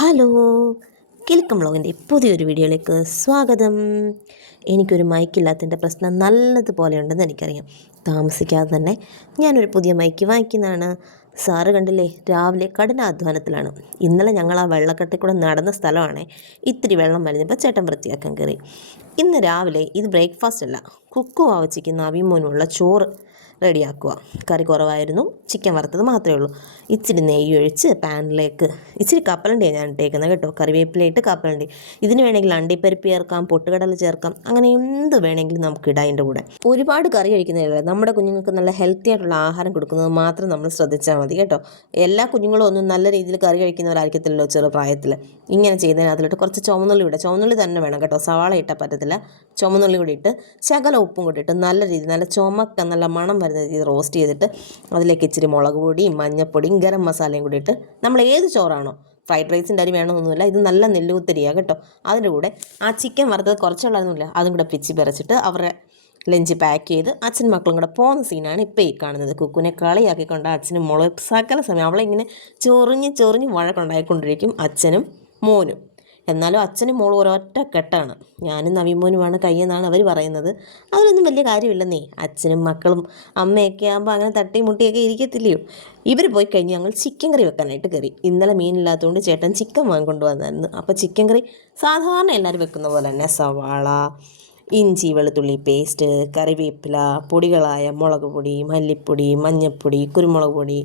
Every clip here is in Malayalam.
ഹലോ, കിലുക്കം വ്ളോഗിൻ്റെ പുതിയൊരു വീഡിയോയിലേക്ക് സ്വാഗതം. എനിക്കൊരു മൈക്കില്ലാത്തതിൻ്റെ പ്രശ്നം നല്ലതുപോലെ ഉണ്ടെന്ന് എനിക്കറിയാം. താമസിക്കാതെ തന്നെ ഞാനൊരു പുതിയ മൈക്ക് വാങ്ങിക്കുന്നതാണ്. സാറ് കണ്ടില്ലേ, രാവിലെ കഠിനാധ്വാനത്തിലാണ്. ഇന്നലെ ഞങ്ങൾ ആ വെള്ളക്കെട്ടിൽ കൂടെ നടന്ന സ്ഥലമാണ്. ഇത്തിരി വെള്ളം വലിഞ്ഞപ്പോൾ ചേട്ടൻ വൃത്തിയാക്കാൻ കയറി. ഇന്ന് രാവിലെ ഇത് ബ്രേക്ക്ഫാസ്റ്റ് അല്ല, കുക്കു വാവച്ചിക്കുന്ന അവിമോനുള്ള ചോറ് റെഡിയാക്കുക. കറി കുറവായിരുന്നു, ചിക്കൻ വറുത്തത് മാത്രമേ ഉള്ളൂ. ഇച്ചിരി നെയ്യ് ഒഴിച്ച് പാനിലേക്ക് ഇച്ചിരി കപ്പലണ്ടിയാണ് ഞാൻ ഇട്ടേക്കുന്നത് കേട്ടോ. കറിവേപ്പിലയിട്ട് കപ്പലണ്ടി. ഇതിന് വേണമെങ്കിൽ അണ്ടിപ്പരിപ്പ് ചേർക്കാം, പൊട്ടുകടല ചേർക്കാം, അങ്ങനെ എന്ത് വേണമെങ്കിലും നമുക്ക് ഇടാം. അതിൻ്റെ കൂടെ ഒരുപാട് കറി കഴിക്കുന്നില്ല. നമ്മുടെ കുഞ്ഞുങ്ങൾക്ക് നല്ല ഹെൽത്തി ആയിട്ടുള്ള ആഹാരം കൊടുക്കുന്നത് മാത്രം നമ്മൾ ശ്രദ്ധിച്ചാൽ മതി കേട്ടോ. എല്ലാ കുഞ്ഞുങ്ങളും ഒന്നും നല്ല രീതിയിൽ കറി കഴിക്കുന്നവരായിരിക്കത്തില്ലല്ലോ ചെറുപ്രായത്തിൽ. ഇങ്ങനെ ചെയ്തതിന് അതിലോട്ട് കുറച്ച് ചുവന്നുള്ളി ഇടുക. ചുവന്നുള്ളി തന്നെ വേണം കേട്ടോ, സവാള ഇട്ടാൽ പറ്റത്തില്ല. ചുവന്നുള്ളി കൂടി ഇട്ട് ശകല ഉപ്പും കൂടി ഇട്ട് നല്ല രീതിയിൽ നല്ല ചുമക്ക നല്ല മണം വരുന്ന രീതിയിൽ റോസ്റ്റ് ചെയ്തിട്ട് അതിലേക്ക് ഇച്ചിരി മുളക് പൊടിയും മഞ്ഞപ്പൊടിയും ഗരം മസാലയും കൂടി ഇട്ട് നമ്മൾ ഏത് ചോറാണോ, ഫ്രൈഡ് റൈസിൻ്റെ അരി വേണമെന്നൊന്നുമില്ല, ഇത് നല്ല നെല്ലുകുത്തരിയാണ് കേട്ടോ. അതിൻ്റെ കൂടെ ആ ചിക്കൻ വറുത്തത് കുറച്ചുള്ളതൊന്നുമില്ല, അതും കൂടെ പിച്ചി പറിച്ചിട്ട് അവരുടെ ലഞ്ച് പാക്ക് ചെയ്ത് അച്ഛനും മക്കളും കൂടെ പോകുന്ന സീനാണ് ഇപ്പോൾ ഈ കാണുന്നത്. കുക്കുനെ കളിയാക്കിക്കൊണ്ട് അച്ഛനും മോളും സകല സമയം അവളെ ഇങ്ങനെ ചൊറിഞ്ഞ് വഴക്കുണ്ടായിക്കൊണ്ടിരിക്കും അച്ഛനും മോനും. എന്നാലും അച്ഛനും മോളും ഒരൊറ്റ കെട്ടാണ്. ഞാനും നവീമോനുമാണ് കയ്യെന്നാണ് അവർ പറയുന്നത്. അതിലൊന്നും വലിയ കാര്യമില്ലെന്നേ. അച്ഛനും മക്കളും അമ്മയൊക്കെ ആകുമ്പോൾ അങ്ങനെ തട്ടി മുട്ടിയൊക്കെ ഇരിക്കത്തില്ലയോ. ഇവർ പോയി കഴിഞ്ഞ് ഞങ്ങൾ ചിക്കൻ കറി വെക്കാനായിട്ട് കയറി. ഇന്നലെ മീനില്ലാത്തതുകൊണ്ട് ചേട്ടൻ ചിക്കൻ വാങ്ങിക്കൊണ്ട് വന്നായിരുന്നു. അപ്പോൾ ചിക്കൻ കറി സാധാരണ എല്ലാവരും വെക്കുന്ന പോലെ തന്നെ സവാള, ഇഞ്ചി വെളുത്തുള്ളി പേസ്റ്റ്, കറിവേപ്പില, പൊടികളായ മുളക് പൊടി, മല്ലിപ്പൊടി, മഞ്ഞൾപ്പൊടി, കുരുമുളക് പൊടി,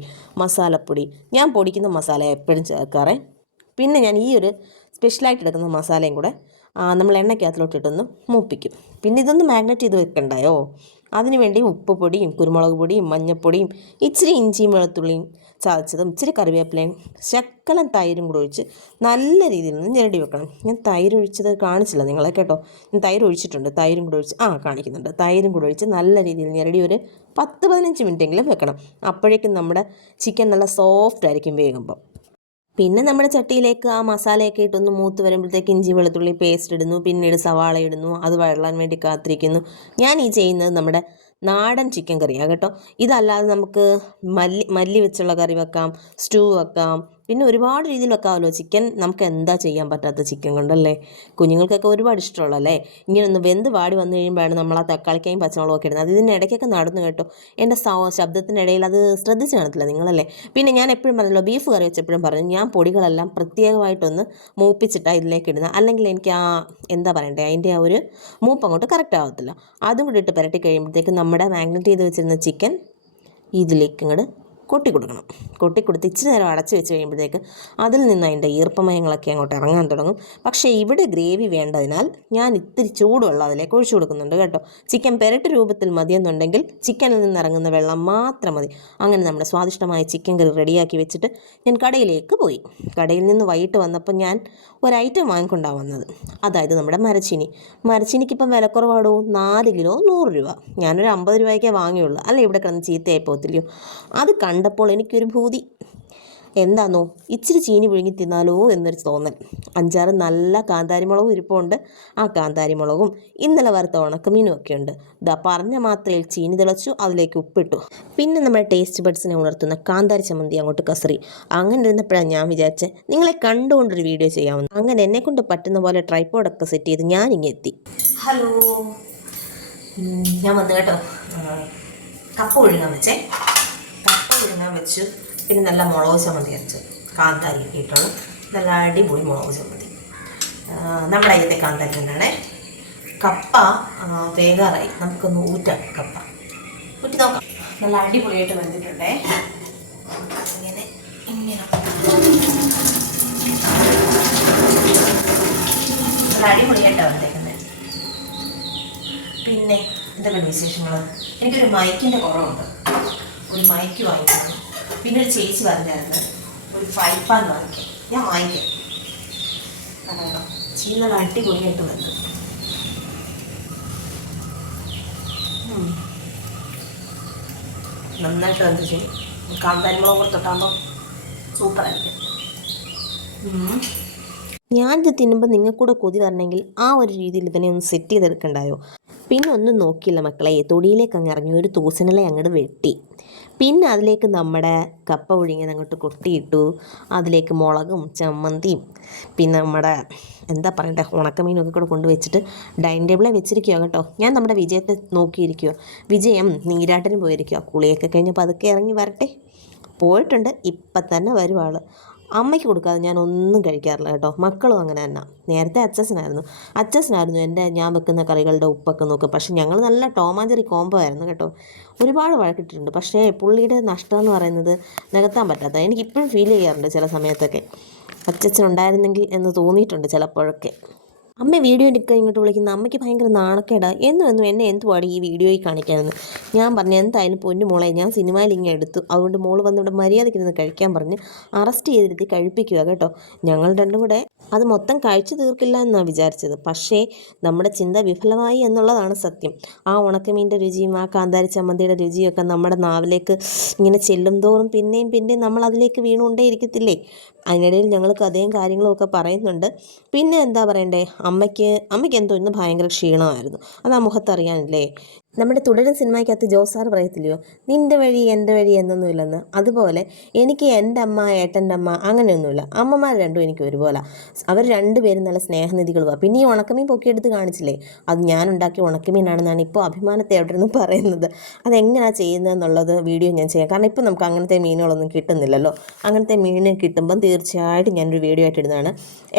മസാലപ്പൊടി. ഞാൻ പൊടിക്കുന്ന മസാല എപ്പോഴും ചേർക്കാറേ. പിന്നെ ഞാൻ ഈ ഒരു സ്പെഷ്യലായിട്ട് എടുക്കുന്ന മസാലയും കൂടെ നമ്മൾ എണ്ണയ്ക്കകത്തിലോട്ടിട്ടൊന്ന് മൂപ്പിക്കും. പിന്നെ ഇതൊന്ന് മാഗ്നേറ്റ് ചെയ്ത് വെക്കണ്ടായോ. അതിന് വേണ്ടി ഉപ്പ് പൊടിയും കുരുമുളക് പൊടിയും മഞ്ഞൾപ്പൊടിയും ഇച്ചിരി ഇഞ്ചിയും വെളുത്തുള്ളിയും ചതച്ചതും ഇച്ചിരി കറിവേപ്പിലയും ശക്കലം തൈരും കൂടെ ഒഴിച്ച് നല്ല രീതിയിൽ നിന്ന് ഞെരടി വെക്കണം. ഞാൻ തൈര് ഒഴിച്ചത് കാണിച്ചില്ല നിങ്ങളെ കേട്ടോ. ഞാൻ തൈര് ഒഴിച്ചിട്ടുണ്ട്, തൈരും കൂടെ ഒഴിച്ച് കാണിക്കുന്നുണ്ട്. തൈരും കൂടെ ഒഴിച്ച് നല്ല രീതിയിൽ ഞെരടി ഒരു 10-15 മിനിറ്റെങ്കിലും വെക്കണം. അപ്പോഴേക്കും നമ്മുടെ ചിക്കൻ നല്ല സോഫ്റ്റ് ആയിരിക്കും വേകുമ്പോൾ. പിന്നെ നമ്മുടെ ചട്ടിയിലേക്ക് ആ മസാലയൊക്കെ ഇട്ടൊന്ന് മൂത്ത് വരുമ്പോഴത്തേക്ക് ഇഞ്ചി വെളുത്തുള്ളി പേസ്റ്റ് ഇടുന്നു, പിന്നീട് സവാള ഇടുന്നു, അത് വഴലാൻ വേണ്ടി കാത്തിരിക്കുന്നു. ഞാൻ ഈ ചെയ്യുന്നത് നമ്മുടെ നാടൻ ചിക്കൻ കറിയാണ് കേട്ടോ. ഇതല്ലാതെ നമുക്ക് മല്ലി വെച്ചുള്ള കറി വെക്കാം, സ്റ്റൂ വെക്കാം, പിന്നെ ഒരുപാട് രീതിയിൽ വെക്കാമല്ലോ ചിക്കൻ. നമുക്ക് എന്താ ചെയ്യാൻ പറ്റാത്ത ചിക്കൻ കൊണ്ടല്ലേ. കുഞ്ഞുങ്ങൾക്കൊക്കെ ഒരുപാട് ഇഷ്ടമുള്ളല്ലേ. ഇങ്ങനെ ഒന്ന് വെന്ത് വാടി വന്നു കഴിയുമ്പോഴാണ് നമ്മൾ ആ തക്കാളിക്കായും പച്ചമുളകും ഒക്കെ ഇടുന്നത്. അത് ഇതിനിടയ്ക്കൊക്കെ നടന്നു കേട്ടോ. എൻ്റെ ശബ്ദത്തിനിടയിൽ അത് ശ്രദ്ധിച്ച് കാണത്തില്ല നിങ്ങളല്ലേ. പിന്നെ ഞാൻ എപ്പോഴും പറഞ്ഞല്ലോ, ബീഫ് കറി വെച്ചപ്പോഴും പറഞ്ഞു, ഞാൻ പൊടികളെല്ലാം പ്രത്യേകമായിട്ടൊന്ന് മൂപ്പിച്ചിട്ടാണ് ഇതിലേക്ക് ഇടുന്നത്. അല്ലെങ്കിൽ എനിക്ക് എന്താ പറയണ്ടേ, അതിൻ്റെ ആ ഒരു മൂപ്പ് അങ്ങോട്ട് കറക്റ്റ് ആവത്തില്ല. അതും കൂടി ഇട്ട് പുരട്ടി കഴിയുമ്പോഴത്തേക്ക് നമ്മുടെ മാഗ്നേറ്റ് ചെയ്ത് വെച്ചിരുന്ന ചിക്കൻ ഇതിലേക്ക് ഇങ്ങോട്ട് കൊട്ടി കൊടുത്ത് ഇച്ചിരി നേരം അടച്ച് വെച്ച് കഴിയുമ്പോഴത്തേക്ക് അതിൽ നിന്ന് അതിൻ്റെ ഈർപ്പമയങ്ങളൊക്കെ അങ്ങോട്ട് ഇറങ്ങാൻ തുടങ്ങും. പക്ഷേ ഇവിടെ ഗ്രേവി വേണ്ടതിനാൽ ഞാൻ ഇത്തിരി ചൂടുവെള്ളം അതിലേക്ക് ഒഴിച്ചു കൊടുക്കുന്നുണ്ട് കേട്ടോ. ചിക്കൻ പെരട്ട് രൂപത്തിൽ മതിയെന്നുണ്ടെങ്കിൽ ചിക്കനിൽ നിന്ന് ഇറങ്ങുന്ന വെള്ളം മാത്രം മതി. അങ്ങനെ നമ്മുടെ സ്വാദിഷ്ടമായ ചിക്കൻ കറി റെഡിയാക്കി വെച്ചിട്ട് ഞാൻ കടയിലേക്ക് പോയി. കടയിൽ നിന്ന് വൈകിട്ട് വന്നപ്പോൾ ഞാൻ ഒരു ഐറ്റം വാങ്ങിക്കൊണ്ടാണ് വന്നത്. അതായത് നമ്മുടെ മരച്ചീനിക്കിപ്പം വിലക്കുറവാടോ. 4 കിലോ 100 രൂപ. ഞാനൊരു 50 രൂപയ്ക്കേ വാങ്ങിയുള്ളൂ. അല്ല, ഇവിടെ കിടന്ന് ചീത്തയായി പോകത്തില്ലയോ. അത് കണ്ടപ്പോൾ എനിക്കൊരു ഭൂതി. എന്താണോ, ഇച്ചിരി ചീനി പുഴുങ്ങി തിന്നാലോ എന്നൊരു തോന്നൽ. 5-6 നല്ല കാന്താരിമുളകും ഇരിപ്പുണ്ട്. ആ കാന്താരിമുളകും ഇന്നലെ വറുത്ത ഉണക്കമീനും ഒക്കെ ഉണ്ട്. ഇതാ പറഞ്ഞ മാത്രയിൽ ചീനി തിളച്ചു, അതിലേക്ക് ഉപ്പിട്ടു. പിന്നെ നമ്മുടെ ടേസ്റ്റ് ബഡ്സിനെ ഉണർത്തുന്ന കാന്താരി ചമ്മന്തി അങ്ങോട്ട് കസറി. അങ്ങനെ ഇരുന്നപ്പോഴാണ് ഞാൻ വിചാരിച്ചത് നിങ്ങളെ കണ്ടുകൊണ്ടൊരു വീഡിയോ ചെയ്യാമെന്ന്. അങ്ങനെ എന്നെക്കൊണ്ട് പറ്റുന്ന പോലെ ട്രൈപ്പോഡൊക്കെ സെറ്റ് ചെയ്ത് ഞാനിങ്ങനെ എത്തി. ഹലോ, ഞാൻ വന്നു കേട്ടോ. കപ്പ ഒഴുകാൻ വെച്ചു. പിന്നെ നല്ല മുളക് ചമ്മന്തി അരച്ച് കാന്താരി ഒക്കെ ഇട്ടുള്ള നല്ല അടിപൊളി മുളക് ചമ്മന്തി. നമ്മുടെ അയ്യത്തെ കാന്താരി തന്നെയാണേ. കപ്പ വേകാറായി, നമുക്കൊന്ന് ഊറ്റാം. കപ്പ ഊറ്റി നോക്കാം. നല്ല അടിപൊളിയായിട്ട് വന്നിട്ടുണ്ടേ. ഇങ്ങനെ നല്ല അടിപൊളിയായിട്ടാണ് വന്നേക്കുന്നത്. പിന്നെ എന്തൊക്കെ വിശേഷങ്ങൾ. എനിക്കൊരു മൈക്കിൻ്റെ കുറവുണ്ട്, ഒരു മൈക്ക് വാങ്ങിക്കണം. പിന്നെ ഒരു ചേച്ചി പറഞ്ഞായിരുന്നു ഒരു ഫ്രൈ പാൻ വാങ്ങിക്കാം. ഞാൻ വാങ്ങിക്കാം. അതാണോ ചീന അടിപൊളിയായിട്ട് വന്നത്. നന്നായിട്ട് വന്നു ചെയ്യും. കാന്താരിമുളക് കൂടെ തൊട്ടാകുമ്പോൾ സൂപ്പറായിരിക്കും. ഞാനിത് തിന്നുമ്പോൾ നിങ്ങൾക്കൂടെ കൊതി വരണമെങ്കിൽ ആ ഒരു രീതിയിൽ ഇതിനെ ഒന്ന് സെറ്റ് ചെയ്തെടുക്കണ്ടായോ. പിന്നെ ഒന്നും നോക്കിയില്ല മക്കളെ, തൊടിയിലേക്ക് അങ്ങ് ഇറങ്ങി ഒരു തൂസനില അങ്ങോട്ട് വെട്ടി. പിന്നെ അതിലേക്ക് നമ്മുടെ കപ്പ പുഴുങ്ങിയത് അങ്ങോട്ട് കൊട്ടിയിട്ടു. അതിലേക്ക് മുളകും ചമ്മന്തിയും പിന്നെ നമ്മുടെ എന്താ പറയണ്ടേ ഉണക്കമീനൊക്കെ കൂടെ കൊണ്ടുവച്ചിട്ട് ഡൈനിങ് ടേബിളെ വെച്ചിരിക്കുക കേട്ടോ. ഞാൻ നമ്മുടെ വിജയത്തെ നോക്കിയിരിക്കുക. വിജയം നീരാട്ടിന് പോയിരിക്കുക. കുളിയൊക്കെ കഴിഞ്ഞ് പതുക്കെ ഇറങ്ങി വരട്ടെ. പോയിട്ടുണ്ട്, ഇപ്പം തന്നെ വരും ആൾ. അമ്മയ്ക്ക് കൊടുക്കാതെ ഞാൻ ഒന്നും കഴിക്കാറില്ല കേട്ടോ. മക്കളും അങ്ങനെ തന്നെ. നേരത്തെ അച്ഛനായിരുന്നു ഞാൻ വെക്കുന്ന കറികളുടെ ഉപ്പൊക്കെ നോക്കുക. പക്ഷേ ഞങ്ങൾ നല്ല ടോമാഞ്ചറി കോംബോ ആയിരുന്നു കേട്ടോ. ഒരുപാട് വഴക്കിട്ടിട്ടുണ്ട്. പക്ഷേ പുള്ളിയുടെ നഷ്ടം എന്ന് പറയുന്നത് നികത്താൻ പറ്റാത്ത, എനിക്കിപ്പോഴും ഫീൽ ചെയ്യാറുണ്ട് ചില സമയത്തൊക്കെ. അച്ഛനുണ്ടായിരുന്നെങ്കിൽ എന്ന് തോന്നിയിട്ടുണ്ട് ചിലപ്പോഴൊക്കെ. അമ്മ വീഡിയോ എടുക്കുക ഇങ്ങോട്ട് വിളിക്കുന്ന അമ്മയ്ക്ക് ഭയങ്കര നാണക്കേടാ. എന്നും എന്നെ എന്തുവാടി ഈ വീഡിയോയിൽ കാണിക്കാനെന്ന്. ഞാൻ പറഞ്ഞു എന്തായാലും പൊന്നു മോളെ, ഞാൻ സിനിമയിൽ ഇങ്ങനെ എടുത്തു, അതുകൊണ്ട് മോള് വന്ന് ഇവിടെ മര്യാദയ്ക്ക് ഇരുന്ന് കഴിക്കാൻ പറഞ്ഞ് അറസ്റ്റ് ചെയ്തിരുത്തി കഴിപ്പിക്കുക കേട്ടോ. ഞങ്ങൾ രണ്ടും കൂടെ അത് മൊത്തം കഴിച്ചു തീർക്കില്ല എന്നാണ് വിചാരിച്ചത്. പക്ഷേ നമ്മുടെ ചിന്ത വിഫലമായി എന്നുള്ളതാണ് സത്യം. ആ ഉണക്കമീൻ്റെ രുചിയും ആ കാന്താരി ചമ്മന്തിയുടെ രുചിയൊക്കെ നമ്മുടെ നാവിലേക്ക് ഇങ്ങനെ ചെല്ലും തോറും പിന്നെയും നമ്മൾ അതിലേക്ക് വീണുകൊണ്ടേ ഇരിക്കത്തില്ലേ. അതിനിടയിൽ ഞങ്ങൾ കഥയും കാര്യങ്ങളും ഒക്കെ പറയുന്നുണ്ട്. പിന്നെ എന്താ പറയണ്ടേ, അമ്മയ്ക്ക് എന്തോ ഇന്ന് ഭയങ്കര ക്ഷീണമായിരുന്നു. അത് ആ മുഖത്തറിയാനില്ലേ. നമ്മുടെ തുടരും സിനിമയ്ക്കകത്ത് ജോസാർ പറയത്തില്ലയോ, നിൻ്റെ വഴി എൻ്റെ വഴി എന്നൊന്നുമില്ലെന്ന്. അതുപോലെ എനിക്ക് എൻ്റെ അമ്മ ഏട്ടൻ്റെ അമ്മ അങ്ങനെയൊന്നുമില്ല. അമ്മമാർ രണ്ടും എനിക്ക് ഒരുപോലെ. അവർ രണ്ടുപേരും നല്ല സ്നേഹനിധികളുമാണ്. പിന്നെ ഈ ഉണക്കമീൻ പൊക്കിയെടുത്ത് കാണിച്ചില്ലേ, അത് ഞാൻ ഉണ്ടാക്കിയ ഉണക്കമീനാണെന്നാണ് ഇപ്പോൾ അഭിമാനത്തെ അവിടെ നിന്ന് പറയുന്നത്. അതെങ്ങനെയാണ് ചെയ്യുന്നതെന്നുള്ളത് വീഡിയോ ഞാൻ ചെയ്യാം. കാരണം ഇപ്പോൾ നമുക്ക് അങ്ങനത്തെ മീനുകളൊന്നും കിട്ടുന്നില്ലല്ലോ. അങ്ങനത്തെ മീൻ കിട്ടുമ്പം തീർച്ചയായിട്ടും ഞാനൊരു വീഡിയോ ആയിട്ട് ഇടുന്നതാണ്.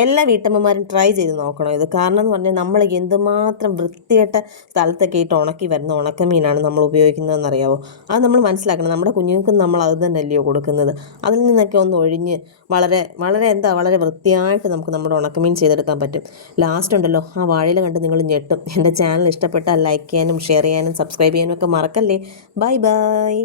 എല്ലാ വീട്ടമ്മമാരും ട്രൈ ചെയ്ത് നോക്കണം ഇത്. കാരണം എന്ന് പറഞ്ഞാൽ നമ്മൾ എന്തുമാത്രം വൃത്തികെട്ട സ്ഥലത്തൊക്കെ ഇട്ട് ഉണക്കി വരുന്ന ഉണക്കമീനാണ് നമ്മൾ ഉപയോഗിക്കുന്നതെന്നറിയാവോ. അത് നമ്മൾ മനസ്സിലാക്കണം. നമ്മുടെ കുഞ്ഞുങ്ങൾക്കും നമ്മൾ അത് തന്നെയല്ലയോ കൊടുക്കുന്നത്. അതിൽ നിന്നൊക്കെ ഒന്ന് ഒഴിഞ്ഞ് വളരെ വൃത്തിയായിട്ട് നമുക്ക് നമ്മുടെ ഉണക്കമീൻ ചെയ്തെടുക്കാൻ പറ്റും. ലാസ്റ്റ് ഉണ്ടല്ലോ, ആ വാഴയില കണ്ട് നിങ്ങൾ ഞെട്ടും. എൻ്റെ ചാനൽ ഇഷ്ടപ്പെട്ടാൽ ലൈക്ക് ചെയ്യാനും ഷെയർ ചെയ്യാനും സബ്സ്ക്രൈബ് ചെയ്യാനും ഒക്കെ മറക്കല്ലേ. ബൈ.